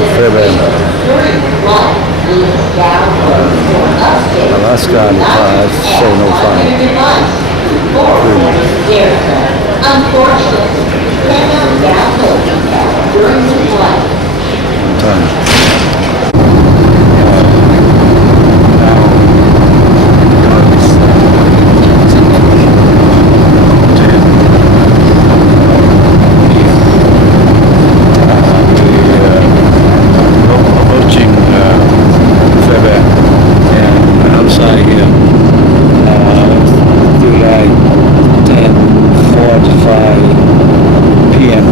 to Fairbanks, Alaska on the 705. Unfortunately, cannot download during the flight. Time. Approaching Fairbanks and outside here. July 10:45 p.m.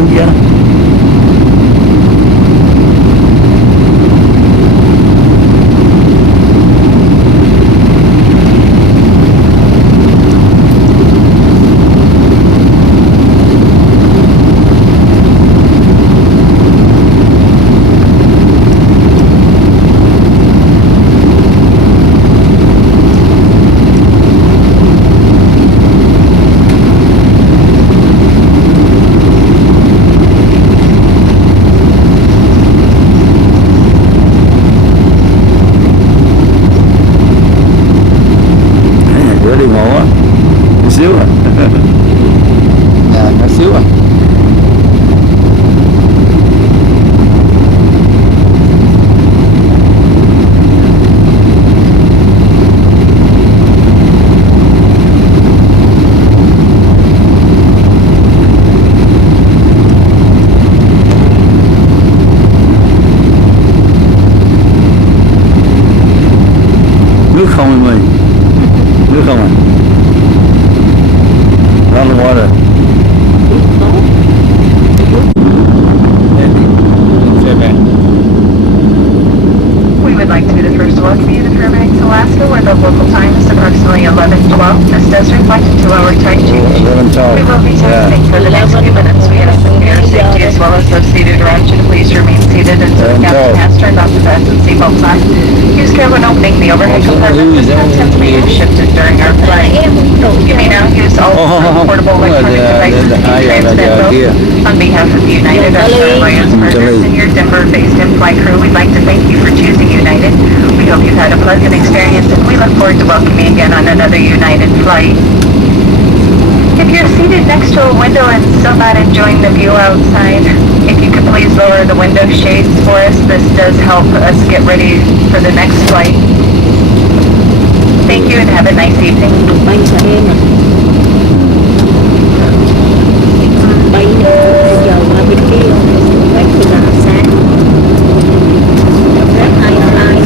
lớn chứ. Đi ngủ á, một xíu à. Nhỏ xíu à. Nước không em ơi? Nước không à? Running water. We would like to first welcome you to Fairbanks, Alaska, where the local time is approximately 11:12. This does reflect a 2-hour time change. 11:12. We will be testing for the next few minutes. We ask that for your safety as well as those seated around you to please remain seated until the captain has turned off the fasten seatbelt sign. Use care when opening the overhead compartment. This content may be shifted during our flight. You may now use all portable electronic devices to transmit both. On behalf of United, our Airlines partners, and your Denver-based in-flight crew, we'd like to thank you for choosing United. We hope you've had a pleasant experience, and we look forward to welcoming you again on another United flight. If you're seated next to a window and still not enjoying the view outside, if you could please lower the window shades for us, this does help us get ready for the next flight. Thank you and have a nice evening. Bánh cho em à. Bánh giờ là bên kia rất là xa. Rất hay ai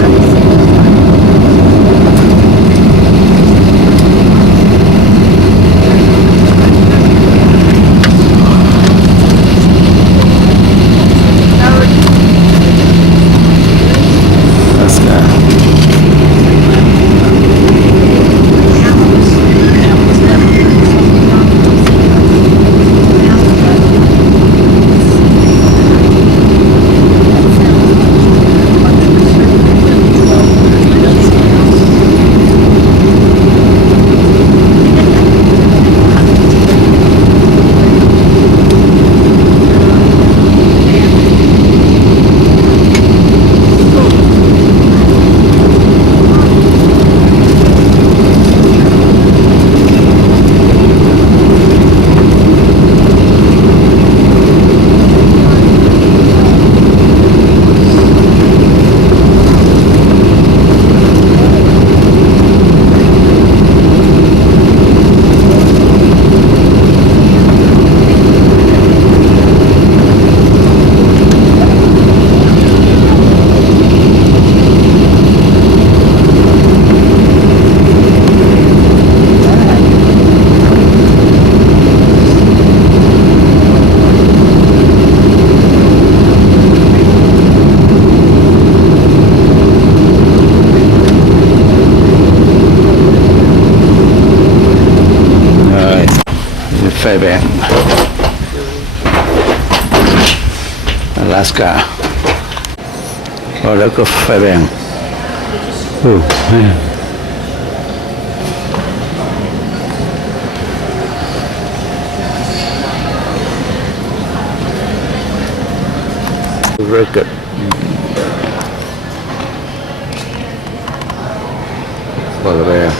Fairbanks, Alaska. Ở đó có Fairbanks. Very good. Well, there.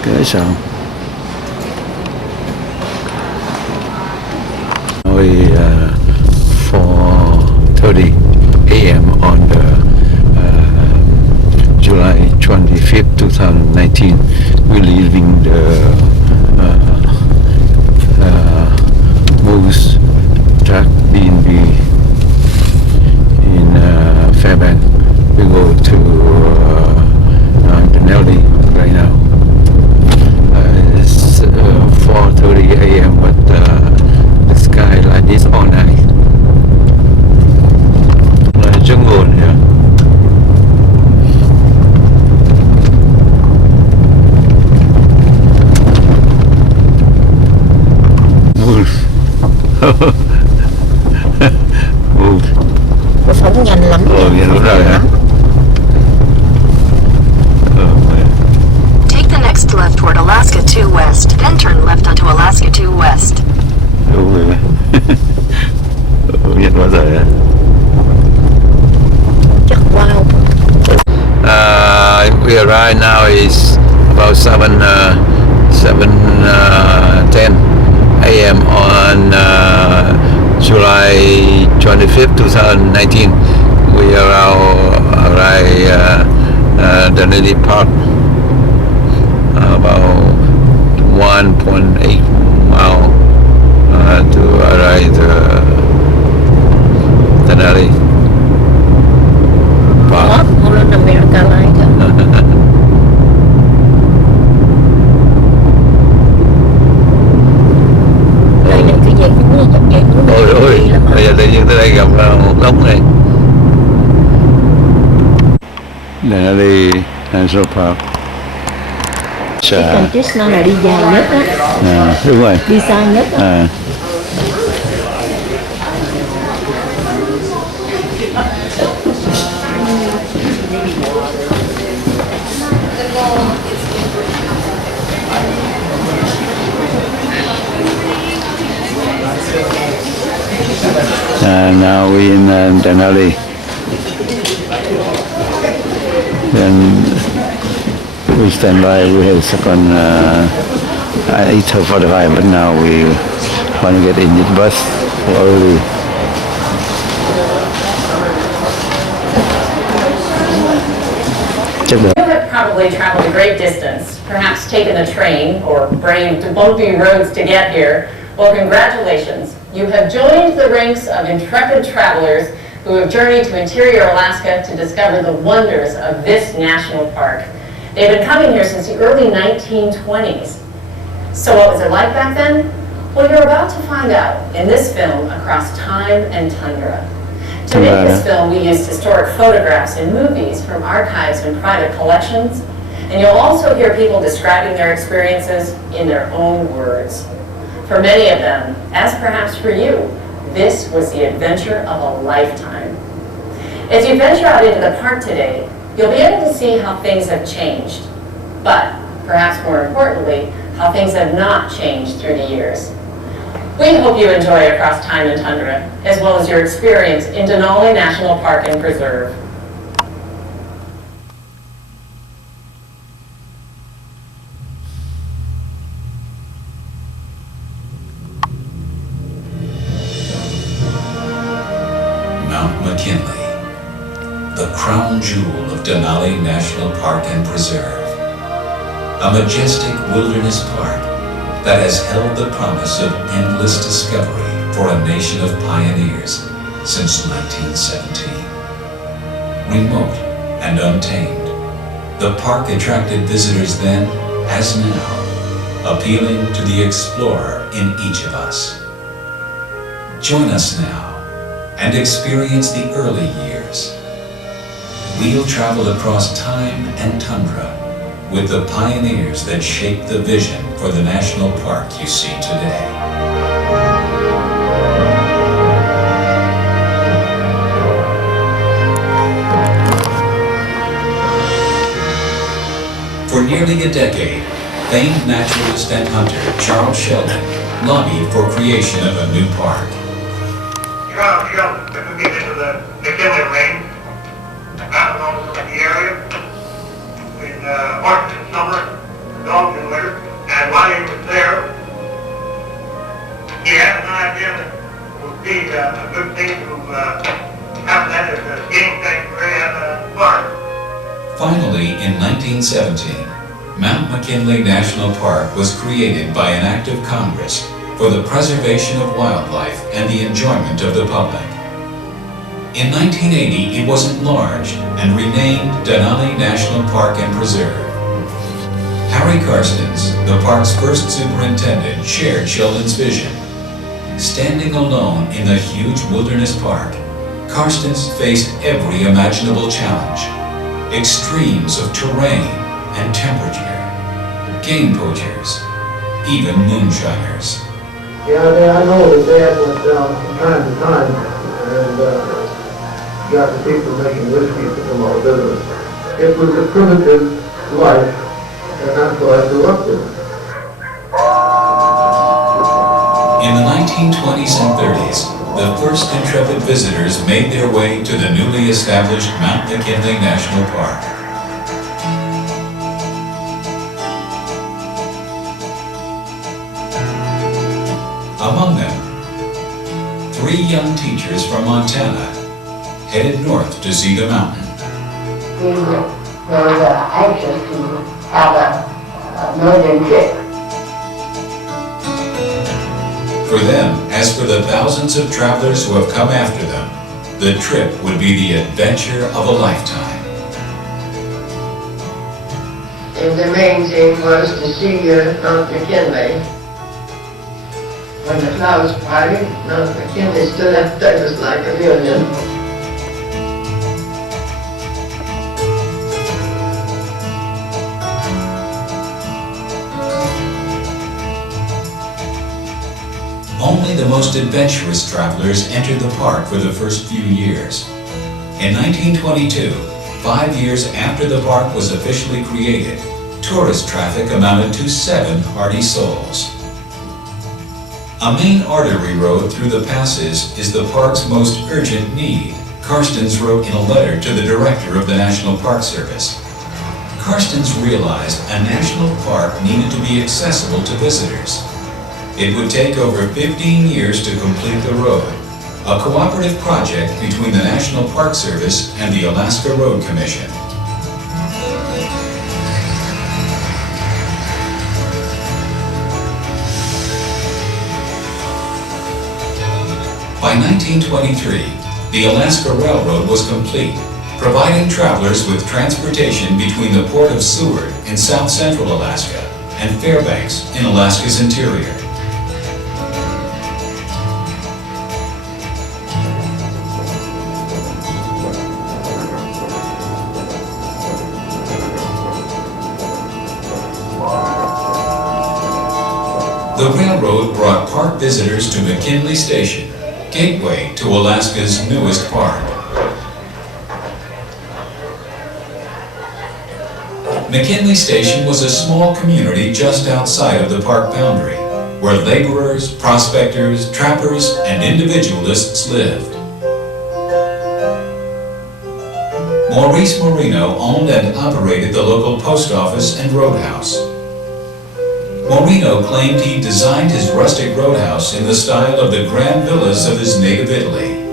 Okay, so we 4:30 a.m. on the July 25th, 2019. We're leaving the Moose Track B&B in Fairbanks. We go to Denali right now. It's 4:30 a.m. but the sky like this all night. Like jungle here. Wolf. Wolf. Nó phóng nhanh lắm. Dạ đúng rồi hả? Take the next left toward Alaska 2 West, then turn left onto Alaska 2 West. Đúng rồi. Nhận bao giờ hả? Chắc wow. We arrive now is about 7:10 a.m. on July 25th, 2019. We arrive Denali Park, about 1.8 mile to arrive Denali Park. Đó, không lên America lại cơ. Đây này cái dãy núi này, dọc dãy núi này Ôi ôi, lắm á. bây giờ tự nhiên tới đây gặp một đống này. Denali National Park. Cái Conchesna là đi dài nhất á, Đúng rồi. đi xa nhất á. Now we in Denali. Then we stand by. We had second 8:45, but now we want to get in the bus early. Check that. You have probably traveled a great distance, perhaps taken the train or braved bumpy roads to get here. Well, congratulations. You have joined the ranks of intrepid travelers who have journeyed to interior Alaska to discover the wonders of this national park. They've been coming here since the early 1920s. So what was it like back then? Well, you're about to find out in this film, Across Time and Tundra. To make this film, we used historic photographs and movies from archives and private collections, and you'll also hear people describing their experiences in their own words. For many of them, as perhaps for you, this was the adventure of a lifetime. As you venture out into the park today, you'll be able to see how things have changed, but perhaps more importantly, how things have not changed through the years. We hope you enjoy Across Time and Tundra, as well as your experience in Denali National Park and Preserve. Mount McKinley, the crown jewel of Denali National Park and Preserve, a majestic wilderness park that has held the promise of endless discovery for a nation of pioneers since 1917. Remote and untamed, the park attracted visitors then, as now, appealing to the explorer in each of us. Join us now and experience the early years. We'll travel across time and tundra with the pioneers that shaped the vision for the national park you see today. For nearly a decade, famed naturalist and hunter Charles Sheldon lobbied for creation of a new park. Charles Sheldon took me into the McKinley Range, mountain over the area, in horses in summer, dogs in winter, and while he was there, he had an idea that would be a good thing to have that as a game sanctuary and a park. Finally, in 1917, Mount McKinley National Park was created by an act of Congress for the preservation of wildlife and the enjoyment of the public. In 1980, it was enlarged and renamed Denali National Park and Preserve. Harry Karstens, the park's first superintendent, shared Sheldon's vision. Standing alone in the huge wilderness park, Karstens faced every imaginable challenge. Extremes of terrain and temperature, game poachers, even moonshiners. Yeah, I know that Dad went down from time to time and got the people making whiskey to come out business. It was a primitive life, and that's what I grew up with. In the 1920s and 30s, the first intrepid visitors made their way to the newly established Mount McKinley National Park. Among them, 3 young teachers from Montana headed north to see the mountain. We were anxious to have a northern trip. For them, as for the thousands of travelers who have come after them, the trip would be the adventure of a lifetime. And the main thing was to see Mount McKinley. When the clouds parted, Mount McKinley stood up there just like a million. Only the most adventurous travelers entered the park for the first few years. In 1922, 5 years after the park was officially created, tourist traffic amounted to 7 hardy souls. A main artery road through the passes is the park's most urgent need, Karstens wrote in a letter to the director of the National Park Service. Karstens realized a national park needed to be accessible to visitors. It would take over 15 years to complete the road, a cooperative project between the National Park Service and the Alaska Road Commission. By 1923, the Alaska Railroad was complete, providing travelers with transportation between the Port of Seward in south central Alaska and Fairbanks in Alaska's interior. The railroad brought park visitors to McKinley Station, gateway to Alaska's newest park. McKinley Station was a small community just outside of the park boundary, where laborers, prospectors, trappers, and individualists lived. Maurice Marino owned and operated the local post office and roadhouse. Marino claimed he designed his rustic roadhouse in the style of the grand villas of his native Italy.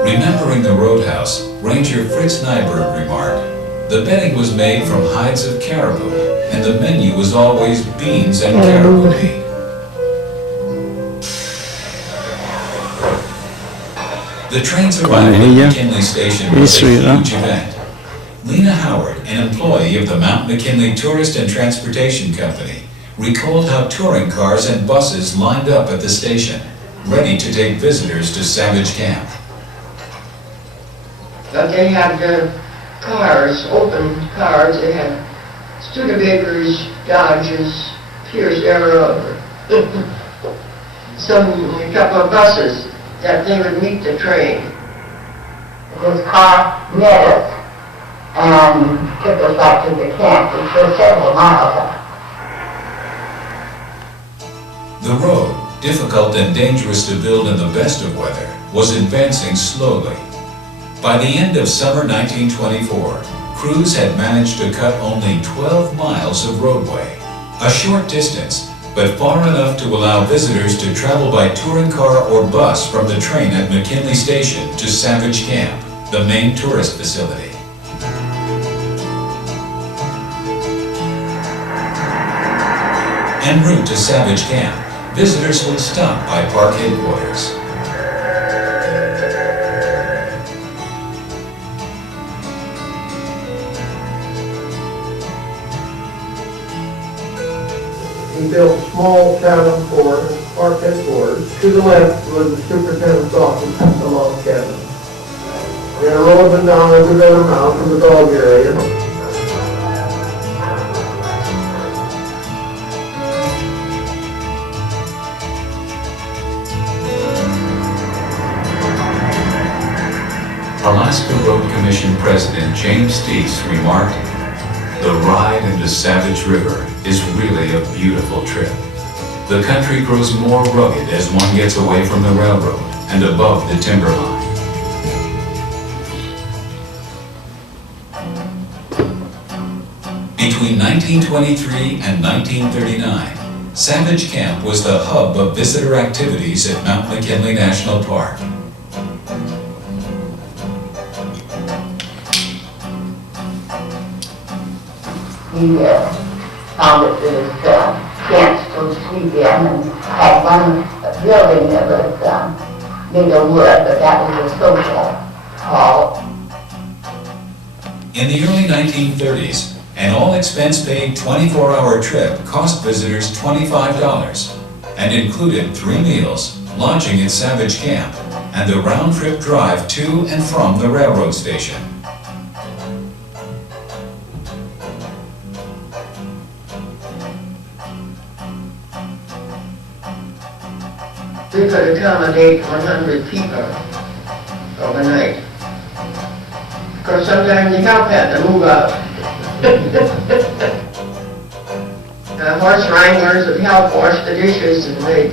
Remembering the roadhouse, Ranger Fritz Nyberg remarked, "The bedding was made from hides of caribou, and the menu was always beans and caribou meat." The trains arrived at McKinley Station was a huge event. Lena Howard, an employee of the Mount McKinley Tourist and Transportation Company, recalled how touring cars and buses lined up at the station, ready to take visitors to Savage Camp. But they had cars, open cars. They had Studebakers, Dodges, Pierce Arrow, a couple of buses that they would meet the train. This car met us and took us back to the camp, which was several miles up. The road, difficult and dangerous to build in the best of weather, was advancing slowly. By the end of summer 1924, crews had managed to cut only 12 miles of roadway, a short distance, but far enough to allow visitors to travel by touring car or bus from the train at McKinley Station to Savage Camp, the main tourist facility. En route to Savage Camp, visitors would stop by park headquarters. town for park headquarters. To the left was the superintendent's office, a log cabin. And a row up and down was another mount in the dog area. Alaska Road Commission President James Deese remarked, "The ride into Savage River is really a beautiful trip. The country grows more rugged as one gets away from the railroad and above the timberline." Between 1923 and 1939, Savage Camp was the hub of visitor activities at Mount McKinley National Park. He found that there was camps to sleep in and had one building that was made of wood, but that was a social hall. In the early 1930s, an all-expense-paid 24-hour trip cost visitors $25 and included 3 meals, lodging at Savage Camp, and the round-trip drive to and from the railroad station. We could accommodate 100 people overnight. Of course, sometimes the help had to move out. Horse wranglers would help wash the dishes and they'd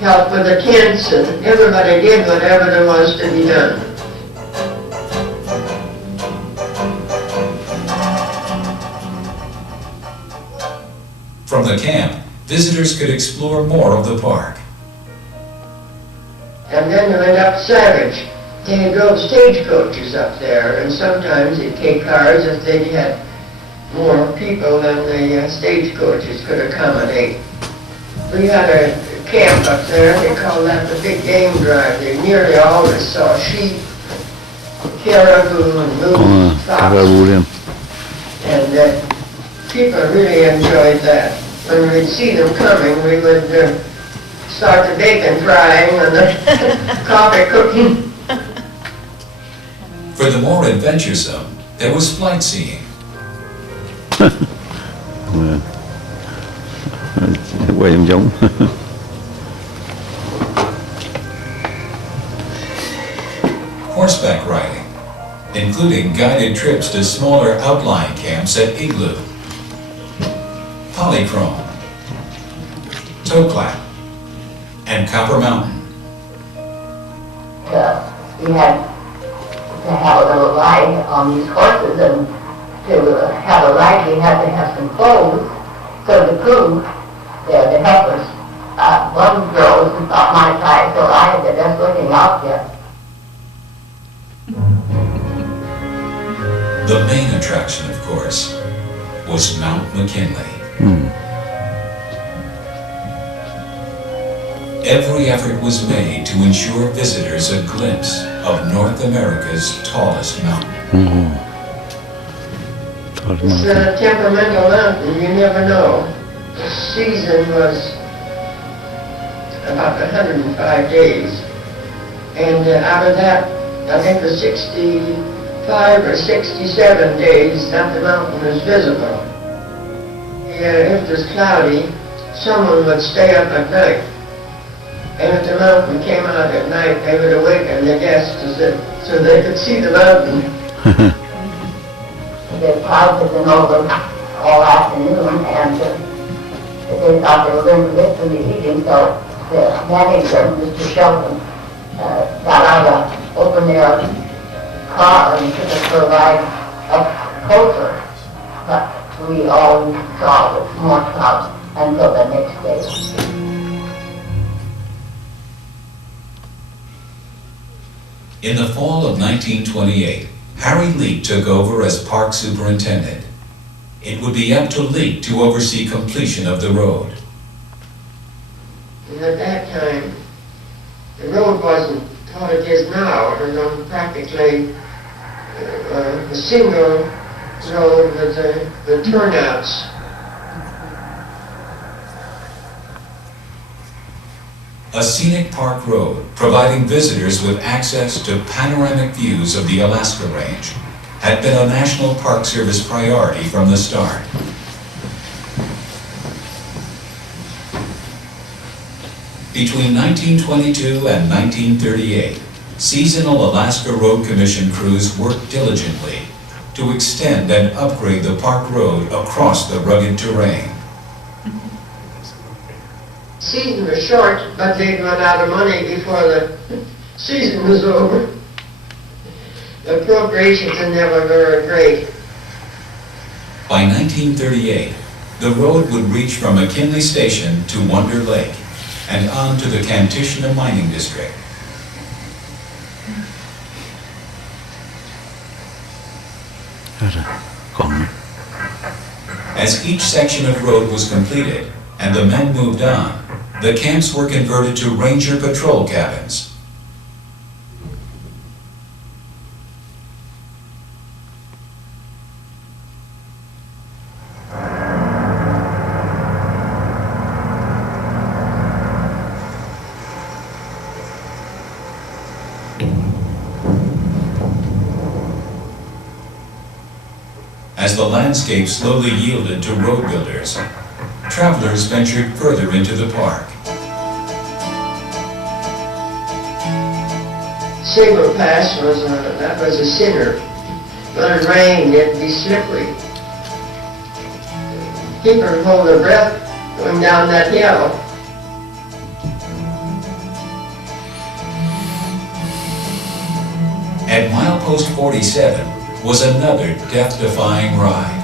help with the tents, and everybody did whatever there was to be done. From the camp, visitors could explore more of the park. And then we went up Savage. They drove stagecoaches up there, and sometimes they'd take cars if they had more people than the stagecoaches could accommodate. We had a camp up there, they called that the Big Game Drive. They nearly always saw sheep, caribou, and moose, fox. And people really enjoyed that. When we'd see them coming, we would start the bacon frying and the coffee cooking. For the more adventuresome, there was flight seeing. Quay em giống. Horseback riding, including guided trips to smaller outlying camps at Igloo, Polychrome, Toe-Clap, and Copper Mountain. We had to have a little ride on these horses, and to have a ride we had to have some clothes. So the crew, the helpers, one girl was about my size, so I had the best looking outfit. The main attraction, of course, was Mount McKinley. Every effort was made to ensure visitors a glimpse of North America's tallest mountain. It's a temperamental mountain, you never know. The season was about 105 days. And out of that, I think the 65 or 67 days that the mountain was visible. Yeah, if it was cloudy, someone would stay up at night. And if the mountain came out at night, they would awaken the guests so they could see the mountain. The clouds had been over all afternoon, and they thought they were going to get to the evening, so the manager, Mr. Shelton, got out opened their car and took us for a ride up closer. But we always saw with more clouds until the next day. In the fall of 1928, Harry Leake took over as park superintendent. It would be up to Leake to oversee completion of the road. And at that time, the road wasn't what it is now. It was on practically a single road with the turnouts. a scenic park road providing visitors with access to panoramic views of the Alaska Range, had been a National Park Service priority from the start. Between 1922 and 1938, seasonal Alaska Road Commission crews worked diligently to extend and upgrade the park road across the rugged terrain. Season was short, but they'd run out of money before the season was over. The appropriations were never very great. By 1938, the road would reach from McKinley Station to Wonder Lake and on to the Kantishna Mining District. As each section of road was completed and the men moved on, the camps were converted to ranger patrol cabins. As the landscape slowly yielded to road builders, travelers ventured further into the park. Saber Pass that was a sinner. When it rained, it'd be slippery. People would hold their breath going down that hill. At milepost 47 was another death-defying ride.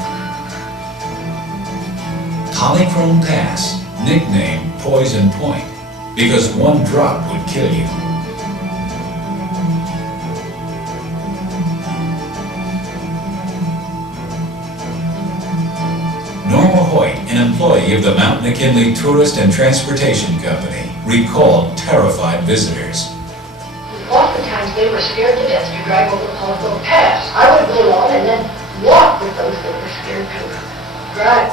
Polychrome Pass, nicknamed Poison Point, because one drop would kill you. Norma Hoyt, an employee of the Mount McKinley Tourist and Transportation Company, recalled terrified visitors. Oftentimes they were scared to death to drive over Polychrome Pass. I would go along and then walk with those that were scared to drive.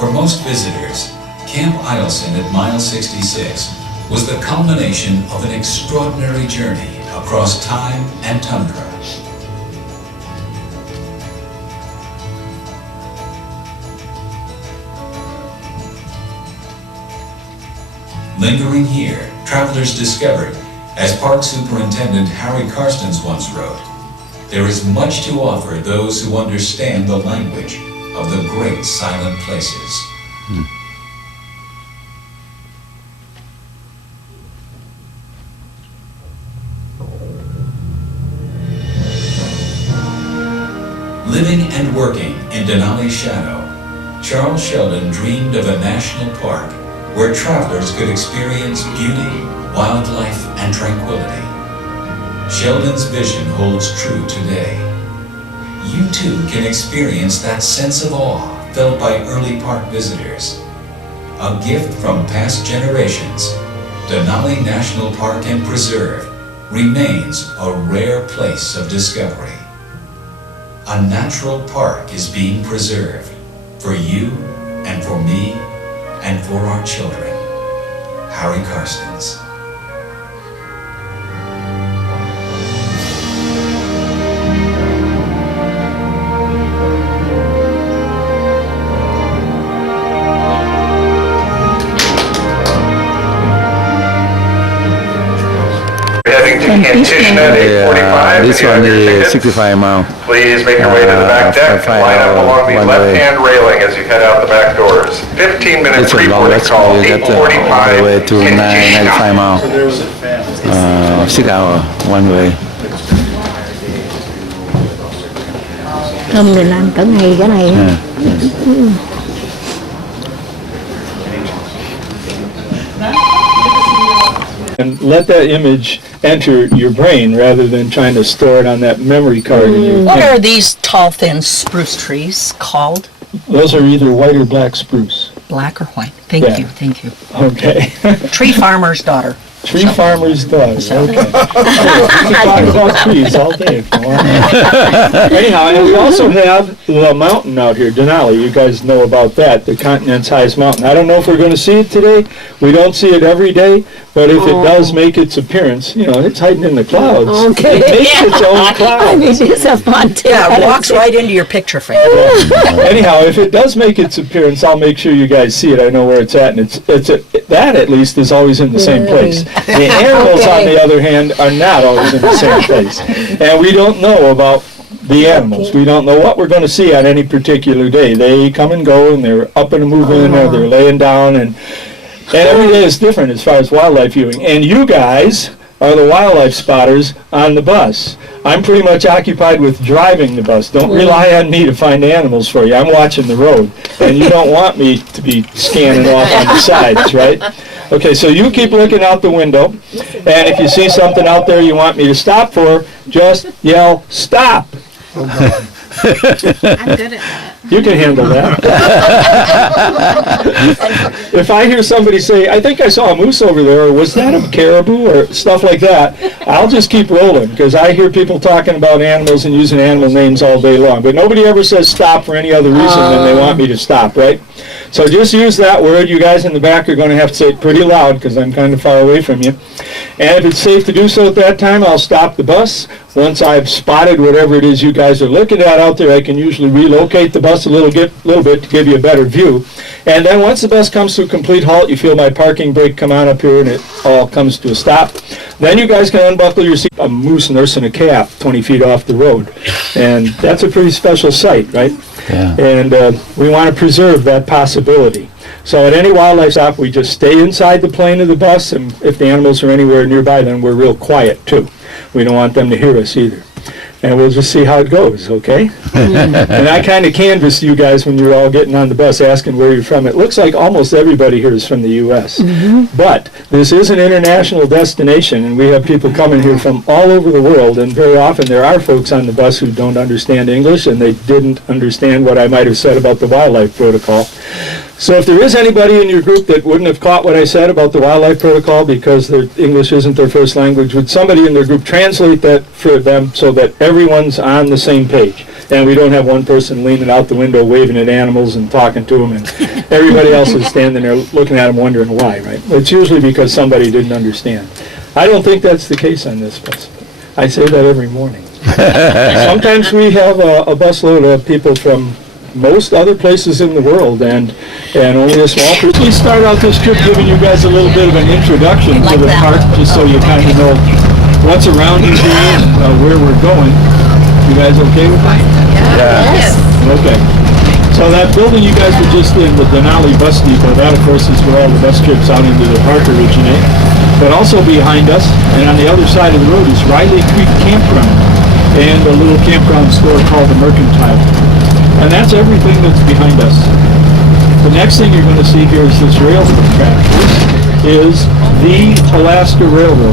For most visitors, Camp Eielson at mile 66 was the culmination of an extraordinary journey across time and tundra. Lingering here, travelers discovered, as Park Superintendent Harry Karstens once wrote, there is much to offer those who understand the language of the great silent places. Living and working in Denali's shadow, Charles Sheldon dreamed of a national park where travelers could experience beauty, wildlife, and tranquility. Sheldon's vision holds true today. You too can experience that sense of awe felt by early park visitors. A gift from past generations, Denali National Park and Preserve remains a rare place of discovery. A natural park is being preserved for you and for me and for our children. Harry Karstens. Heading to Kantishna at 8:45. This one is 65 miles. Please make your way to the back deck and line up along the left-hand railing as you head out the back doors. 15 minutes It's a long reporting rest. call, You get all the 8:45, way to 95 Kantishna. miles. 6 hours one way. Hôm người làm cỡ ngày cái này. And let that image enter your brain rather than trying to store it on that memory card in your What brain. are these tall, thin spruce trees called? Those are either white or black spruce. Black or white? Thank Yeah. you, thank you. Okay. Tree farmer's daughter. Tree farmer's daughter, okay. We can talk about trees all day if you want. Anyhow, and we also have the mountain out here, Denali. You guys know about that, the continent's highest mountain. I don't know if we're going to see it today. We don't see it every day, but if it does make its appearance, you know, it's hiding in the clouds. Okay. It makes its own clouds. I mean, it's a fun too. Yeah, it walks right into your picture frame. Anyhow, if it does make its appearance, I'll make sure you guys see it. I know where it's at, and that at least is always in the same place. The animals, on the other hand, are not always in the same place, and we don't know about the animals. We don't know what we're going to see on any particular day. They come and go, and they're up and moving, or they're laying down, and every day is different as far as wildlife viewing. And you guys are the wildlife spotters on the bus. I'm pretty much occupied with driving the bus. Don't rely on me to find animals for you. I'm watching the road, and you don't want me to be scanning off on the sides, right? Okay, so you keep looking out the window, and if you see something out there you want me to stop for, just yell, "Stop!" I'm good at that. You can handle that. If I hear somebody say, "I think I saw a moose over there," or "Was that a caribou?" or stuff like that, I'll just keep rolling, because I hear people talking about animals and using animal names all day long. But nobody ever says stop for any other reason than they want me to stop, right? So just use that word. You guys in the back are going to have to say it pretty loud, because I'm kind of far away from you. And if it's safe to do so at that time, I'll stop the bus. Once I've spotted whatever it is you guys are looking at out there, I can usually relocate the bus a little bit to give you a better view. And then once the bus comes to a complete halt, you feel my parking brake come on up here and it all comes to a stop. Then you guys can unbuckle your seat. A moose nursing a calf 20 feet off the road. And that's a pretty special sight, right? Yeah. And we want to preserve that possibility. So at any wildlife stop, we just stay inside the plane of the bus, and if the animals are anywhere nearby, then we're real quiet too. We don't want them to hear us either. And we'll just see how it goes, okay? And I kind of canvassed you guys when you were all getting on the bus asking where you're from. It looks like almost everybody here is from the U.S. But this is an international destination, and we have people coming here from all over the world, and very often there are folks on the bus who don't understand English, and they didn't understand what I might have said about the wildlife protocol. So if there is anybody in your group that wouldn't have caught what I said about the wildlife protocol because their English isn't their first language, would somebody in their group translate that for them so that everyone's on the same page? And we don't have one person leaning out the window waving at animals and talking to them, and everybody else is standing there looking at them wondering why, right? It's usually because somebody didn't understand. I don't think that's the case on this bus. I say that every morning. Sometimes we have a busload of people from most other places in the world, and only a small group. We start out this trip giving you guys a little bit of an introduction to the park, just so you kind of know what's around you here and where we're going. You guys okay with that? Yes. Okay. So that building you guys were just in, the Denali bus depot, that of course is where all the bus trips out into the park originate. But also behind us, and on the other side of the road, is Riley Creek Campground, and a little campground store called the Mercantile. And that's everything that's behind us. The next thing you're going to see here is this railroad track. This is the Alaska Railroad.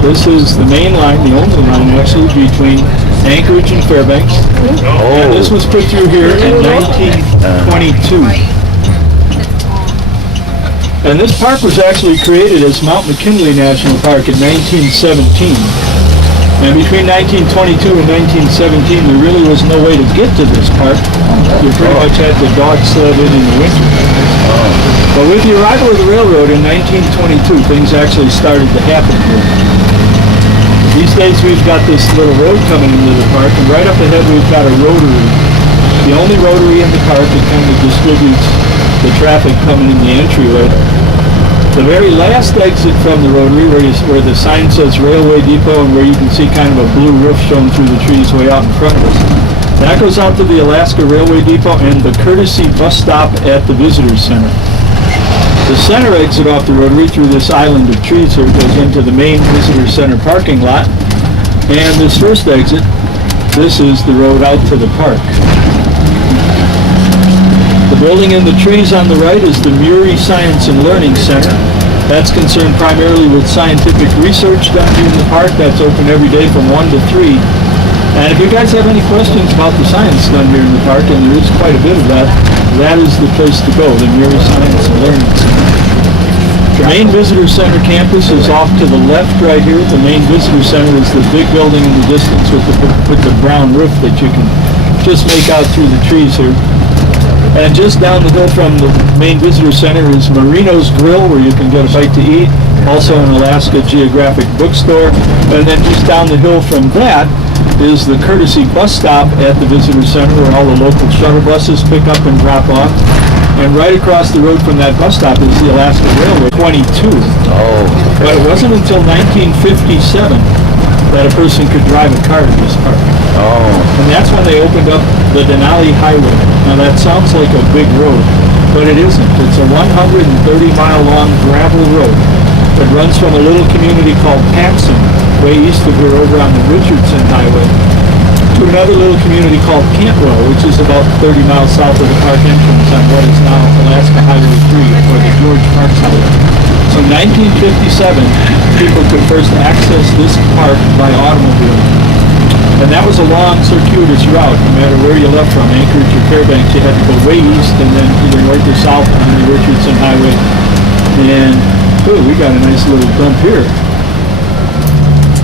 This is the main line, the only line actually, between Anchorage and Fairbanks. And this was put through here in 1922. And this park was actually created as Mount McKinley National Park in 1917. And between 1922 and 1917, there really was no way to get to this park. You pretty much had to dog sled in the winter. But with the arrival of the railroad in 1922, things actually started to happen here. These days we've got this little road coming into the park, and right up ahead we've got a rotary. The only rotary in the park that kind of distributes the traffic coming in the entryway. The very last exit from the rotary, where the sign says Railway Depot and where you can see kind of a blue roof showing through the trees way out in front of us, that goes out to the Alaska Railway Depot and the courtesy bus stop at the Visitor Center. The center exit off the rotary through this island of trees here goes into the main Visitor Center parking lot. And this first exit, this is the road out to the park. The building in the trees on the right is the Murie Science and Learning Center. That's concerned primarily with scientific research done here in the park. That's open every day from 1 to 3. And if you guys have any questions about the science done here in the park, and there is quite a bit of that, that is the place to go, the Murie Science and Learning Center. The main visitor center campus is off to the left right here. The main visitor center is the big building in the distance with the brown roof that you can just make out through the trees here. And just down the hill from the main visitor center is Marino's Grill, where you can get a bite to eat. Also an Alaska Geographic bookstore. And then just down the hill from that is the courtesy bus stop at the visitor center, where all the local shuttle buses pick up and drop off. And right across the road from that bus stop is the Alaska Railway 22. Oh. But it wasn't until 1957 that a person could drive a car to this park. Oh. And that's when they opened up the Denali Highway. Now that sounds like a big road, but it isn't. It's a 130-mile long gravel road that runs from a little community called Paxson, way east of here over on the Richardson Highway, to another little community called Cantwell, which is about 30 miles south of the park entrance on what is now Alaska Highway 3, or the George Parks Highway. So in 1957, people could first access this park by automobile. And that was a long, circuitous route. No matter where you left from, Anchorage or Fairbanks, you had to go way east and then either north or south on the Richardson Highway. And, ooh, we got a nice little dump here.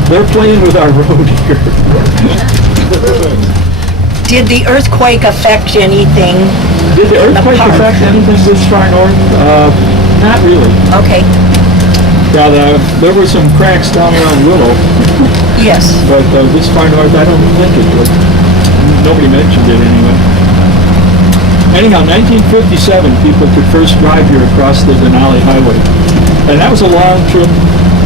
They're playing with our road here. Did the earthquake affect anything? Did the earthquake affect anything this far north? Not really. Okay. Yeah, there were some cracks down around Willow. Yes. But this far north, I don't think it would. Nobody mentioned it anyway. Anyhow, 1957, people could first drive here across the Denali Highway. And that was a long trip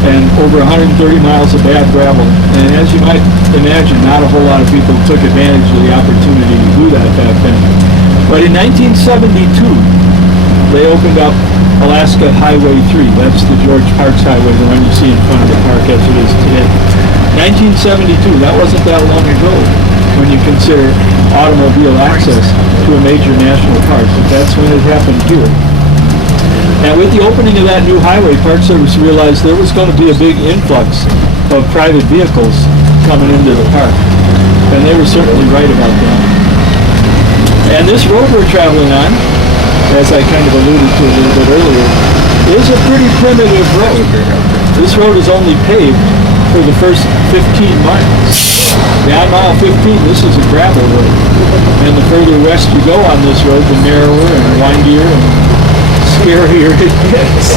and over 130 miles of bad gravel. And as you might imagine, not a whole lot of people took advantage of the opportunity to do that back then. But in 1972, they opened up Alaska Highway 3. That's the George Parks Highway, the one you see in front of the park as it is today. 1972, that wasn't that long ago when you consider automobile access to a major national park, but that's when it happened here. And with the opening of that new highway, Park Service realized there was going to be a big influx of private vehicles coming into the park. And they were certainly right about that. And this road we're traveling on, as I kind of alluded to a little bit earlier, is a pretty primitive road. This road is only paved for the first 15 miles. Beyond mile 15, this is a gravel road. And the further west you go on this road, the narrower and windier and scarier it gets.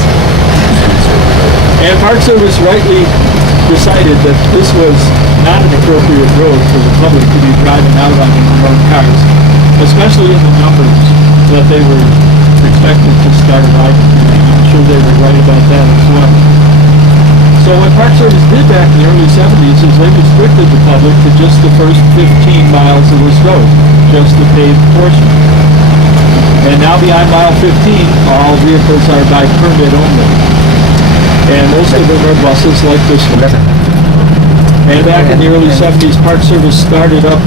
And Park Service rightly decided that this was not an appropriate road for the public to be driving out on in their own cars, especially in the numbers that they were expected to start arriving. I'm sure they were right about that as well. So what Park Service did back in the early 70s is they restricted the public to just the first 15 miles of this road, just the paved portion. And now beyond mile 15, all vehicles are by permit only. And most of them are buses like this one. And back in the early 70s, Park Service started up,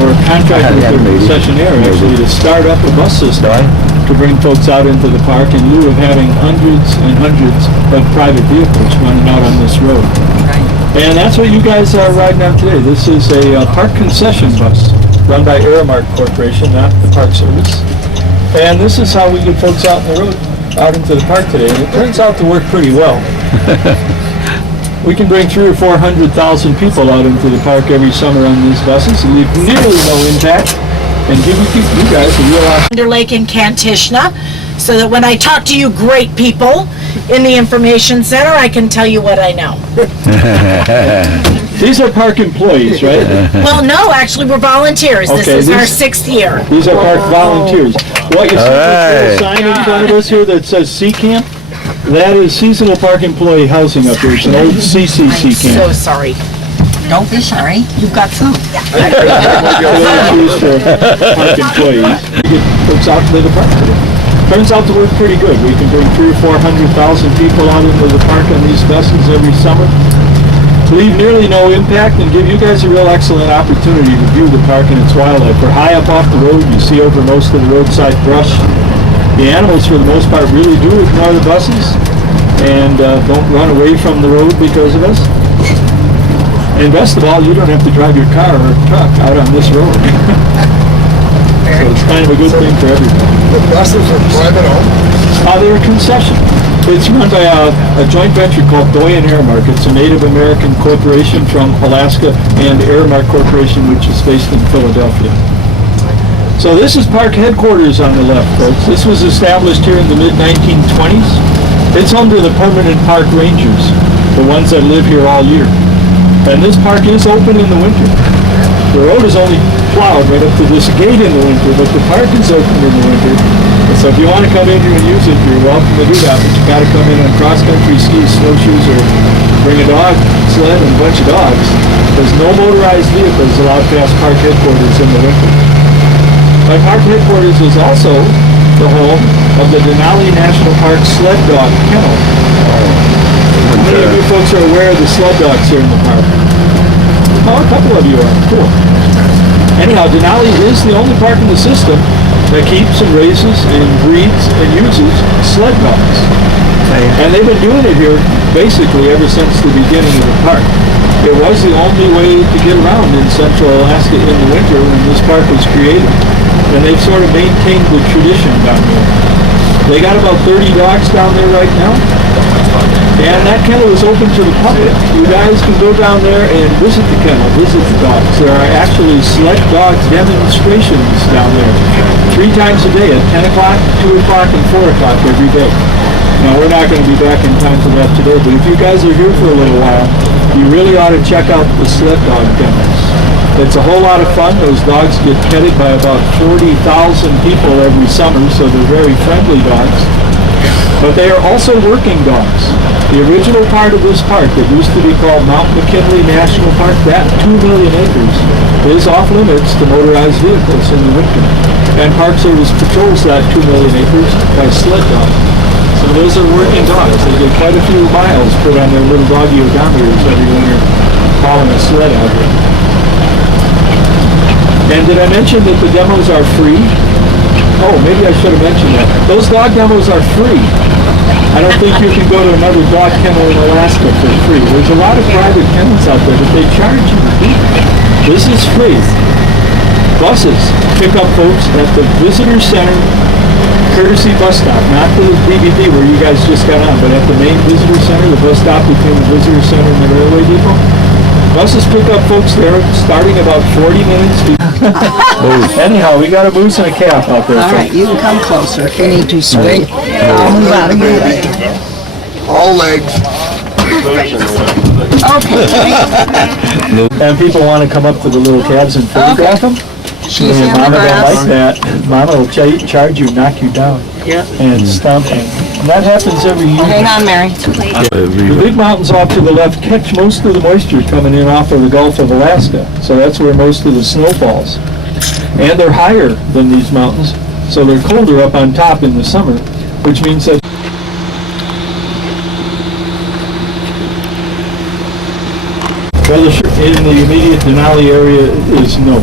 or contracted with their concessionaire actually, to start up a bus system to bring folks out into the park in lieu of having hundreds and hundreds of private vehicles running out on this road. And that's what you guys are riding on today. This is a park concession bus run by Aramark Corporation, not the Park Service. And this is how we get folks out on the road, out into the park today. And it turns out to work pretty well. We can bring 300,000 or 400,000 people out into the park every summer on these buses and leave nearly no impact and give you guys a real opportunity. Thunder Lake and Kantishna, so that when I talk to you great people in the information center, I can tell you what I know. These are park employees, right? Well, no, actually, we're volunteers. Okay, this is our 6th year. These are park volunteers. What you see this little sign in front of us here that says Sea Camp? That is seasonal park employee housing up here. It's an old CCC I'm so camp. sorry. Don't be sorry. You've got food. Volunteers for park employees. We get folks out to the park today. Turns out to work pretty good. We can bring 300,000 or 400,000 people out into the park on these buses every summer. Leave nearly no impact and give you guys a real excellent opportunity to view the park and its wildlife. We're high up off the road. You see over most of the roadside brush. The animals, for the most part, really do ignore the buses and don't run away from the road because of us. And best of all, you don't have to drive your car or truck out on this road. So it's kind of a good thing for everybody. The buses are private owned? They're a concession. It's run by a joint venture called Doyen Airmark. It's a Native American corporation from Alaska, and Airmark Corporation, which is based in Philadelphia. So this is park headquarters on the left, folks. This was established here in the mid-1920s. It's home to the permanent park rangers, the ones that live here all year. And this park is open in the winter. The road is only plowed right up to this gate in the winter, but the park is open in the winter. And so if you want to come in here and use it, you're welcome to do that, but you got to come in on cross-country skis, snowshoes, or bring a dog sled and a bunch of dogs. There's no motorized vehicles allowed past park headquarters in the winter. But park headquarters is also the home of the Denali National Park Sled Dog Kennel. How many of you folks are aware of the sled dogs here in the park? Oh, a couple of you are. Cool. Anyhow, Denali is the only park in the system that keeps and raises and breeds and uses sled dogs. And they've been doing it here basically ever since the beginning of the park. It was the only way to get around in central Alaska in the winter when this park was created. And they've sort of maintained the tradition down there. They got about 30 dogs down there right now. And that kennel is open to the public. You guys can go down there and visit the kennel, visit the dogs. There are actually select dogs demonstrations down there 3 times a day at 10 o'clock, 2 o'clock, and 4 o'clock every day. Now, we're not going to be back in time for that today, but if you guys are here for a little while, you really ought to check out the sled dog kennels. It's a whole lot of fun. Those dogs get petted by about 40,000 people every summer, so they're very friendly dogs. But they are also working dogs. The original part of this park that used to be called Mount McKinley National Park, that 2 million acres, is off limits to motorized vehicles in the winter. And Park Service patrols that 2 million acres by sled dogs. So those are working dogs. They get quite a few miles put on their little doggy odometers every winter hauling a sled out here. And did I mention that the demos are free? Oh, maybe I should have mentioned that. Those dog demos are free. I don't think you can go to another dog kennel in Alaska for free. There's a lot of private kennels out there, but they charge you. This is free. Buses pick up folks at the Visitor Center courtesy bus stop, not the DVD where you guys just got on, but at the main Visitor Center, the bus stop between the Visitor Center and the railway depot. Buses pick up folks there starting about 40 minutes. Anyhow, we got a moose and a calf out there. All right, you can come closer if you need to, sweet. I'll move out of your way. All legs. Okay. And people want to come up to the little calves and photograph them. She's in the Mama don't grass. like that. Mama will charge you, knock you down, and stomp you. And that happens every year. Hang on, Mary. The big mountains off to the left catch most of the moisture coming in off of the Gulf of Alaska. So that's where most of the snow falls. And they're higher than these mountains, so they're colder up on top in the summer, which means that well, in the immediate Denali area is no.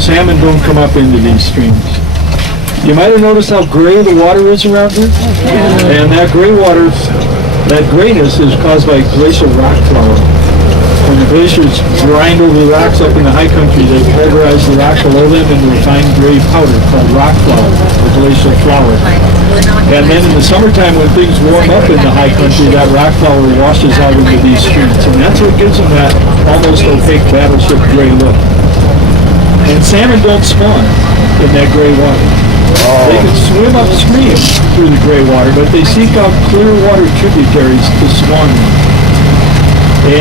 Salmon don't come up into these streams. You might have noticed how gray the water is around here. And that gray water, that grayness is caused by glacial rock flour. When the glaciers grind over the rocks up in the high country, they pulverize the rock below them into a fine gray powder called rock flour, or glacial flour. And then in the summertime when things warm up in the high country, that rock flour washes out into these streams. And that's what gives them that almost opaque battleship gray look. And salmon don't spawn in that gray water. They can swim upstream through the gray water, but they seek out clear water tributaries to spawn in.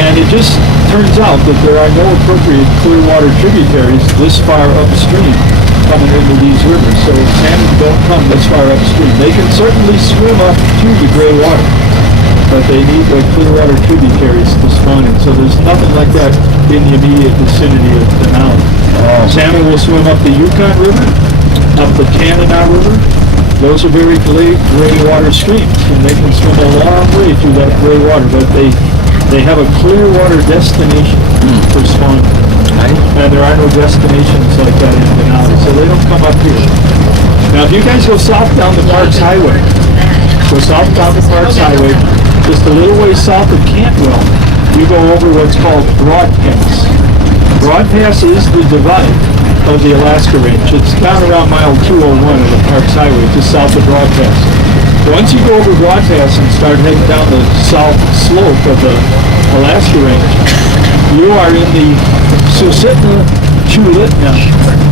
And it just turns out that there are no appropriate clear water tributaries this far upstream coming into these rivers. So salmon don't come this far upstream. They can certainly swim up to the gray water, but they need the clear water tributaries to spawn in. So there's nothing like that in the immediate vicinity of Denali. Salmon will swim up the Yukon River, up the Tanana River. Those are very gray water streams, and they can swim a long way through that gray water, but they have a clear water destination for spawning. And there are no destinations like that in Denali, so they don't come up here. Now, if you guys go south down the Parks Highway, just a little ways south of Cantwell, you go over what's called Broad Pass. Broad Pass is the divide of the Alaska Range. It's down around mile 201 of the Parks Highway, just south of Broad Pass. Once you go over Broadpass and start heading down the south slope of the Alaska Range, you are in the Susitna-Chulitna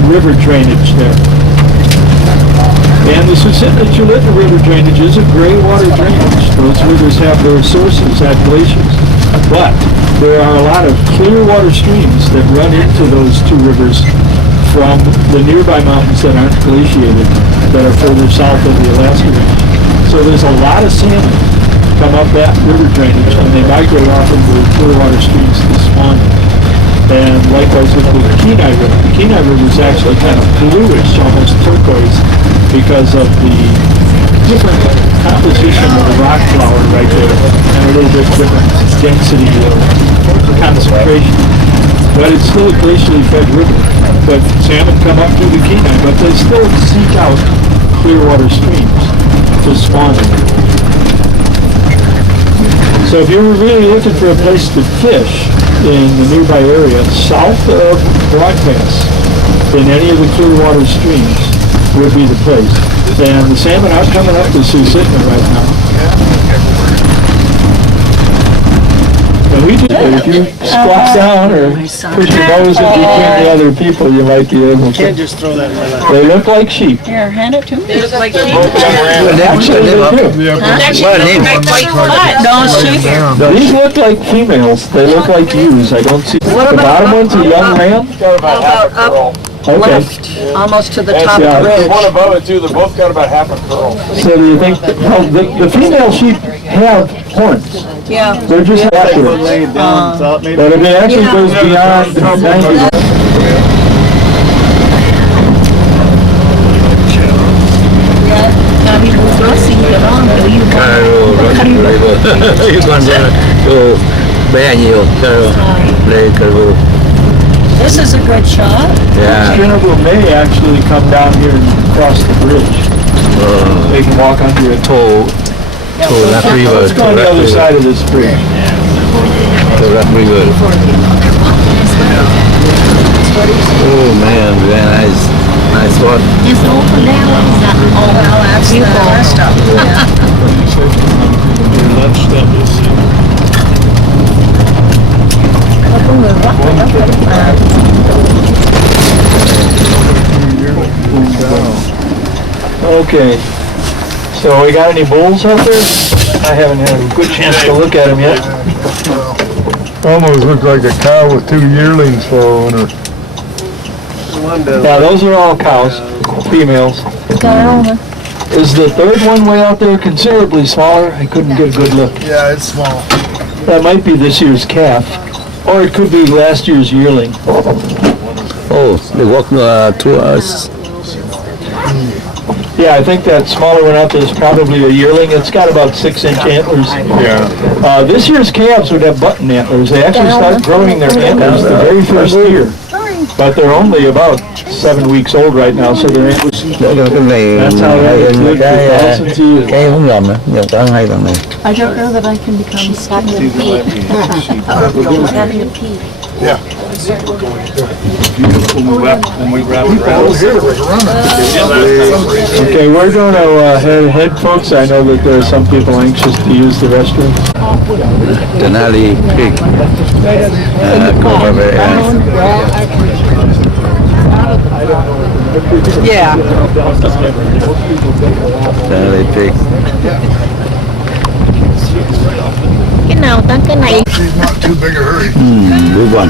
river drainage there. And the Susitna-Chulitna river drainage is a gray water drainage. Those rivers have their sources at glaciers. But there are a lot of clear water streams that run into those two rivers from the nearby mountains that aren't glaciated, that are further south of the Alaska Range. So there's a lot of salmon come up that river drainage, and they migrate off into the clear water streams to spawn. And likewise with the Kenai River. The Kenai River is actually kind of bluish, almost turquoise, because of the different composition of the rock flour right there, and a little bit different density or concentration. But it's still a glacially fed river. But salmon come up through the Kenai, but they still seek out clear water streams to spawn in. So if you were really looking for a place to fish in the nearby area, south of Broadpass, in any of the clear water streams, would be the place. And the salmon are coming up to Susitna right now. And we do, if you squat down or push your nose in between the other people, you might be able to. Can't just throw that in my lap. They look like sheep. Here, hand it to me. They look like sheep. Actually, they do. No, sheep. These look like females. They look like ewes. I don't see. The bottom one's a young ram? Up, Okay. left, almost to the top of yeah. the ridge. One above it too, they're both got about half a curl. So do you think, well, the female sheep have horns. Yeah. They're just after it. But if it actually goes beyond 90. You can go very nhiều, This is a good shot. yeah. Chernobyl may actually come down here and cross the bridge. They can walk under it. To that river. Let's go on the other side of this bridge. To that river. Oh man, very nice. Nice spot. Just open down. Oh, well, that's the rest of Okay, so we got any bulls out there? I haven't had a good chance to look at them yet. Almost looks like a cow with two yearlings following her. Yeah, those are all cows, females. Is the third one way out there considerably smaller? I couldn't get a good look. Yeah, it's small. That might be this year's calf, or it could be last year's yearling. Oh, they walk to us. Yeah, I think that smaller one out there is probably a yearling. It's got about 6-inch antlers. Yeah. This year's calves would have button antlers. They actually start growing their antlers the very first year. But they're only about 7 weeks old right now, so they're antlers. That's how they live for thousands of years. Cái không nhòm nữa, nhòm có hay bằng này. I don't know that I can become stagnant pee. Having a pee. Yeah. Okay, we're going to head ahead, folks. I know that there are some people anxious to use the restroom. Denali pig. Yeah. Denali pig. Cái nào ta cái này? She's not too big a hurry. Good one.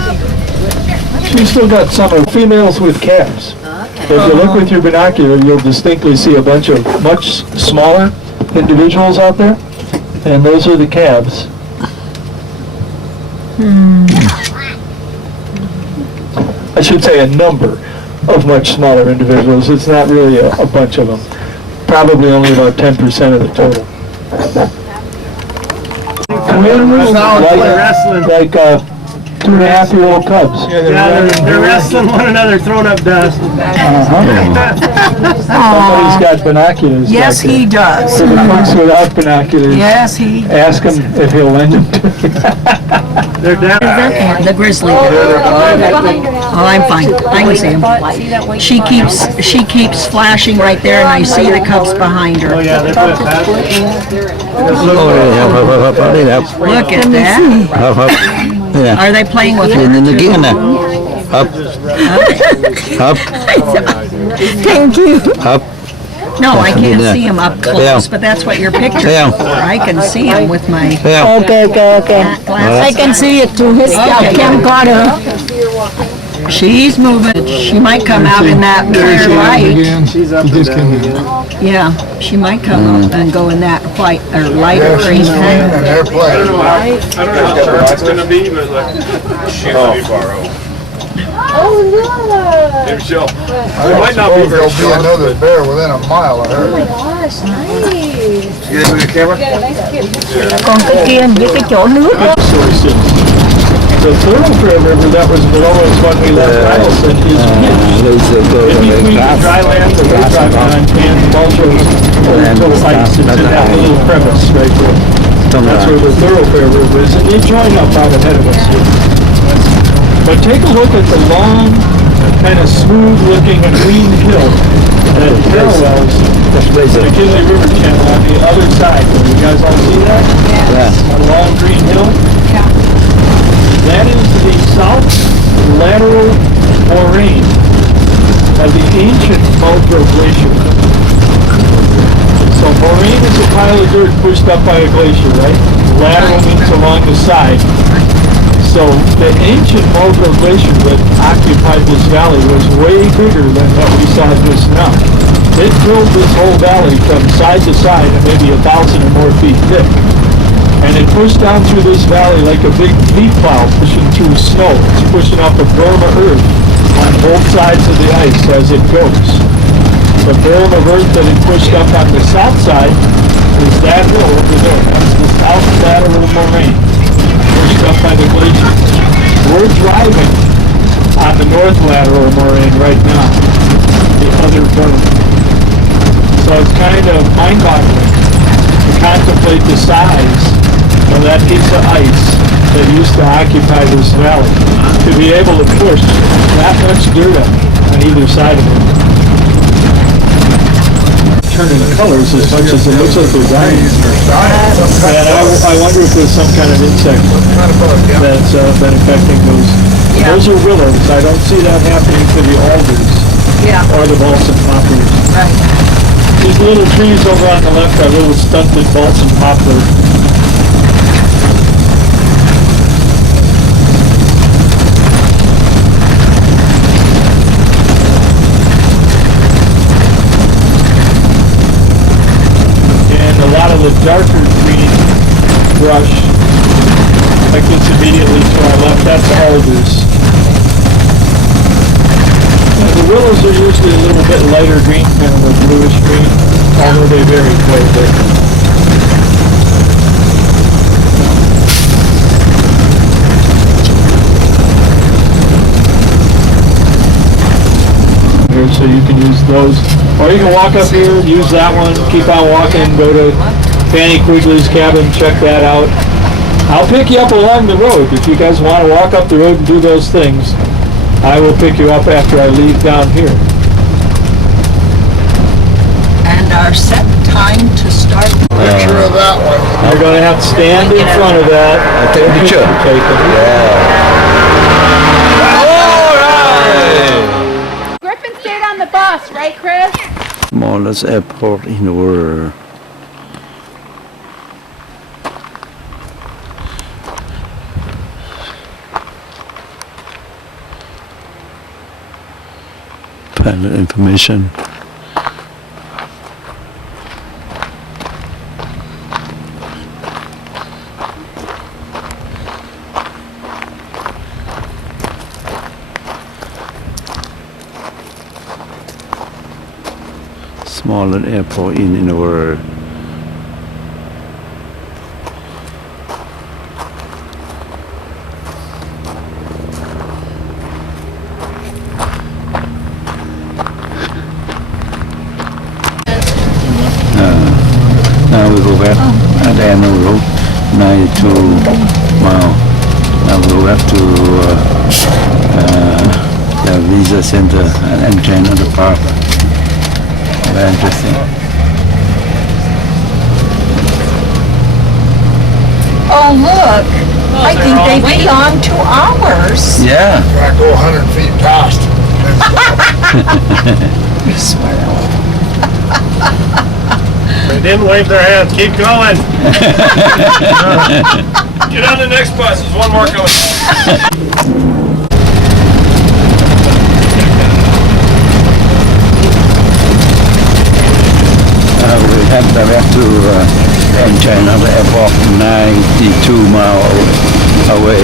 We still got some of females with calves. If you look with your binocular, you'll distinctly see a bunch of much smaller individuals out there, and those are the calves. I should say a number of much smaller individuals. It's not really a bunch of them. Probably only about 10% of the total. Twins, like 2.5-year-old cubs. Yeah, they're wrestling one another, throwing up dust. Somebody's got binoculars. Yes, back there. he does. For the folks without binoculars. Yes, he. Ask him if he'll lend them to you. They're down. The grizzly. Oh, I'm fine. I can see him. She keeps flashing right there, and I see the cubs behind her. Oh, yeah, they're past. Look at that. Are they playing with her? Up. Up. Thank you. Up. No, I can't see him up close, but that's what your picture's for. I can see him with my Okay. glasses. I can see it too. His camcorder. She's moving. She might come out in that clear light. She's up and down again. Yeah, she might come up and go in that white or lighter green. And they're playing. I don't know how sure it's gonna be, but like, she's gonna be Barrow. Oh, look. Maybe she'll. I It don't might not be suppose very there'll be sharp. another bear within a mile of Oh her. my gosh, nice. You guys look at the camera? Còn cái kia với cái chỗ nước. Sources. The thoroughfare river that was below us when we left Ryerson is huge. In between the dry land that we're driving on and Muldrow's old heights, it's in that little crevice right there. That's where the thoroughfare river is, and they join up out ahead of us here. But take a look at the long, kind of smooth-looking green hill that parallels the McKinley River channel on the other side. You guys all see that? Yeah. A long green hill? Yeah. That is the south lateral moraine of the ancient Muldrow Glacier. So moraine is a pile of dirt pushed up by a glacier, right? Lateral means along the side. So the ancient Muldrow Glacier that occupied this valley was way bigger than what we saw just now. It filled this whole valley from side to side and maybe 1,000 or more feet thick. And it pushed down through this valley like a big leaf plow pushing through snow. It's pushing up a berm of earth on both sides of the ice as it goes. The berm of earth that it pushed up on the south side is that hill over there. That's the south lateral moraine pushed up by the glacier. We're driving on the north lateral moraine right now, the other berm. So it's kind of mind-boggling to contemplate the size of that piece of ice that used to occupy this valley, to be able to push that much dirt up on either side of it. Turning colors as much as it looks like they're dying. And I wonder if there's some kind of insect that's been affecting those. Yeah. Those are willows. I don't see that happening to the alders or the balsam poplars. Right. These little trees over on the left are little stunted balsam poplar. And a lot of the darker green brush, like this immediately to our left, that's alders. The willows are usually a little bit lighter green, kind of a bluish green, although they vary quite a bit. Here, so you can use those, or you can walk up here, use that one, keep on walking, go to Fanny Quigley's cabin, check that out. I'll pick you up along the road if you guys want to walk up the road and do those things. I will pick you up after I leave down here. And our set time to start. Picture of that one. You're going to have to stand in front of that. I'll take a picture. Yeah. Griffin stayed on the bus, right, Chris? Smallest airport in the world. Pilot information. Smallest airport in the world. west at the end of the road, 92 miles. Now we'll have to the visa center and enter another park. Very interesting. Oh, look, I think they belong to ours. Yeah. I go 100 feet past. You smart aleck. They didn't wave their hands. Keep going. Get on the next bus. There's one more coming. We have to enter another airport 92 miles away.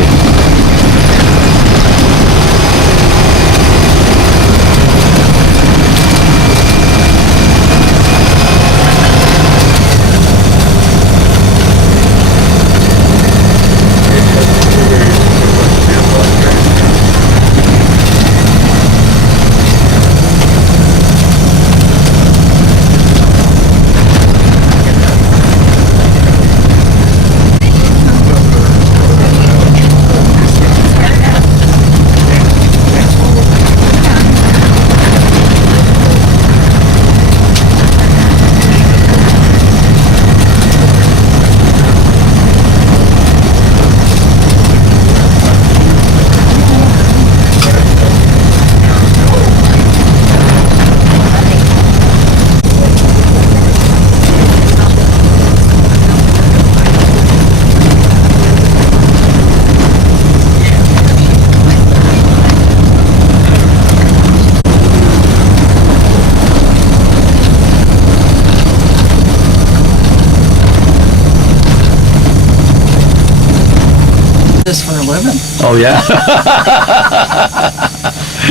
This for a living. Oh yeah.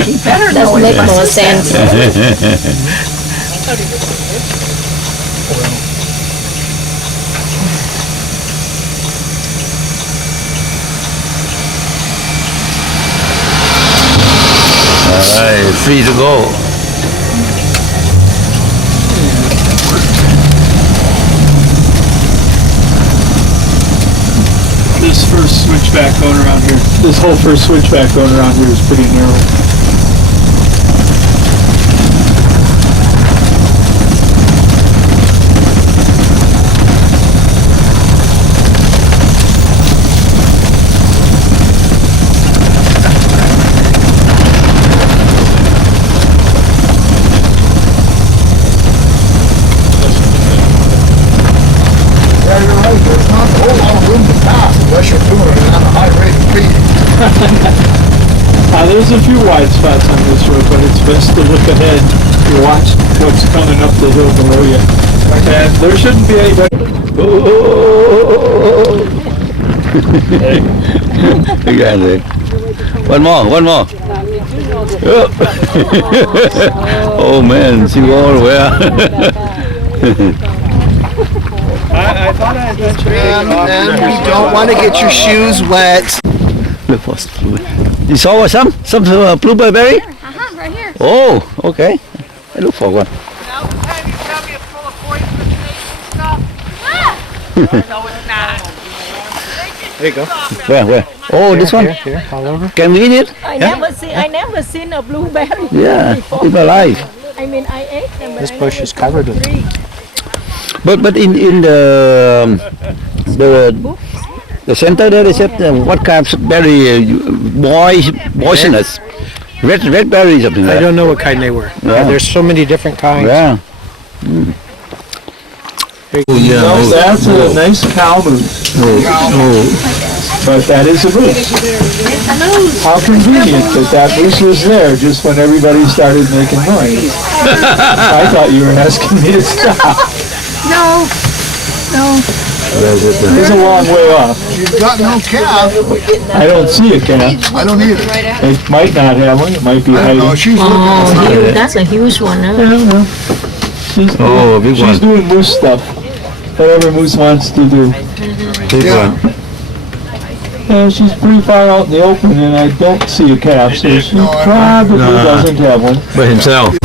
He better know Doesn't his make more buses. sense. Alright, free to go. This first switchback going around here, this whole first switchback going around here is pretty narrow. Yeah, you're right, there's not a whole lot of room to pass unless you're doing it at a high rate of speed. There's a few wide spots on this road, but it's best to look ahead to watch what's coming up the hill below you. And there shouldn't be anybody. Oh. You got it. One more. Oh, oh man, see all where. I thought I had mentioned And you don't want to get your shoes wet. Look for some. You saw some blueberry? Right here. Oh, okay. I look for one. Now the time you tell me it's full of poisonous snakes and stuff. No, it's not. There you go. Where? Oh, this one? Here, all over. Can we eat it? I never seen a blueberry. Yeah, before. it's alive. I mean, I ate them. This bush is covered with it. But in the center there they said what kind of berry poisonous red berry something like I that. don't know what kind they were. Yeah. There's so many different kinds. Yeah. Oh yeah. No, that's a nice cow moose. But that is a moose. How convenient that moose was there just when everybody started making noise. I thought you were asking me to stop. No. It's a long way off. You've got no calf. I don't see a calf. I don't either. It might not have one. It might be hiding. No, she's looking Oh, at huge. That's a huge one, huh? I don't know. Oh, big one. She's doing moose stuff. Whatever moose wants to do. Big Yeah. one. And she's pretty far out in the open, and I don't see a calf, so she probably doesn't have one. By himself.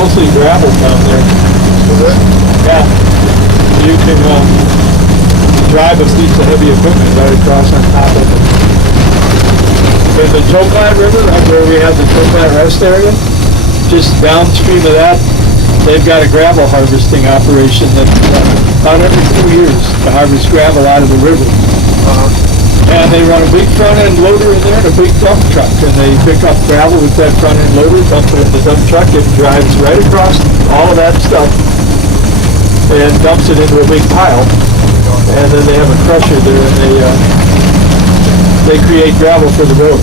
mostly gravel down there. Is it? Yeah. You can drive a piece of heavy equipment right across on top of it. In the Toklat River, right where we have the Toklat rest area, just downstream of that, they've got a gravel harvesting operation that about every 2 years to harvest gravel out of the river. And they run a big front-end loader in there and a big dump truck, and they pick up gravel with that front-end loader, dump it in the dump truck, it drives right across all of that stuff and dumps it into a big pile. And then they have a crusher there, and they create gravel for the road.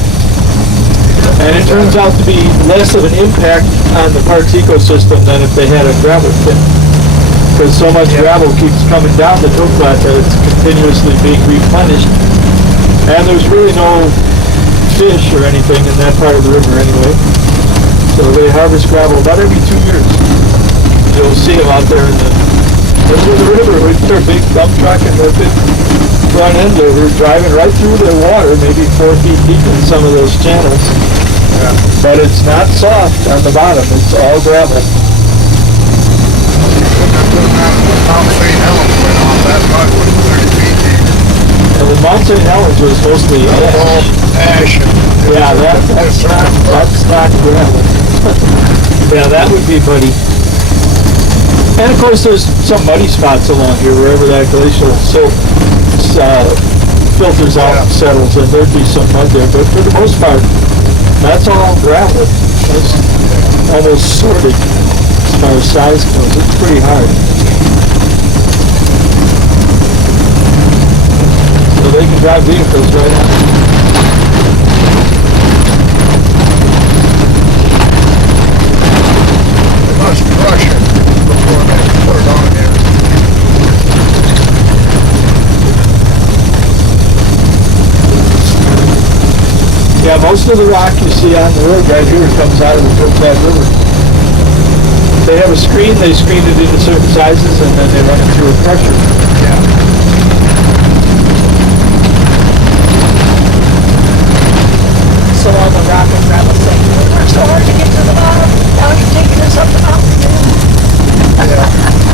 And it turns out to be less of an impact on the park's ecosystem than if they had a gravel pit. Because so much gravel keeps coming down the Toklat that it's continuously being replenished. And there's really no fish or anything in that part of the river anyway. So they harvest gravel about every 2 years. You'll see them out there in the middle of the river with their big dump truck and their big front end loader driving right through the water, maybe 4 feet deep in some of those channels. Yeah. But it's not soft on the bottom, it's all gravel. And the Mount St. Helens was mostly ash. Yeah, that's not gravel. Yeah, that would be muddy. And of course there's some muddy spots along here, wherever that glacial silt filters out and settles, and there'd be some mud there, but for the most part, that's all gravel. That's almost sorted as far as size goes. It's pretty hard. So they can drive vehicles right on. They must crush it before they put it on here. Yeah, most of the rock you see on the road right here comes out of the Toklat River. They have a screen, they screen it into certain sizes, and then they run it through a crusher. Yeah. So all the rock and gravel saying, we worked so hard to get to the bottom, now you're taking us up the mountain again.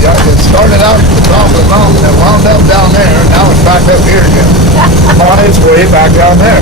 Yeah, it started out at the top of the mountain, it wound up down there, and now it's back up here again. On its way back down there.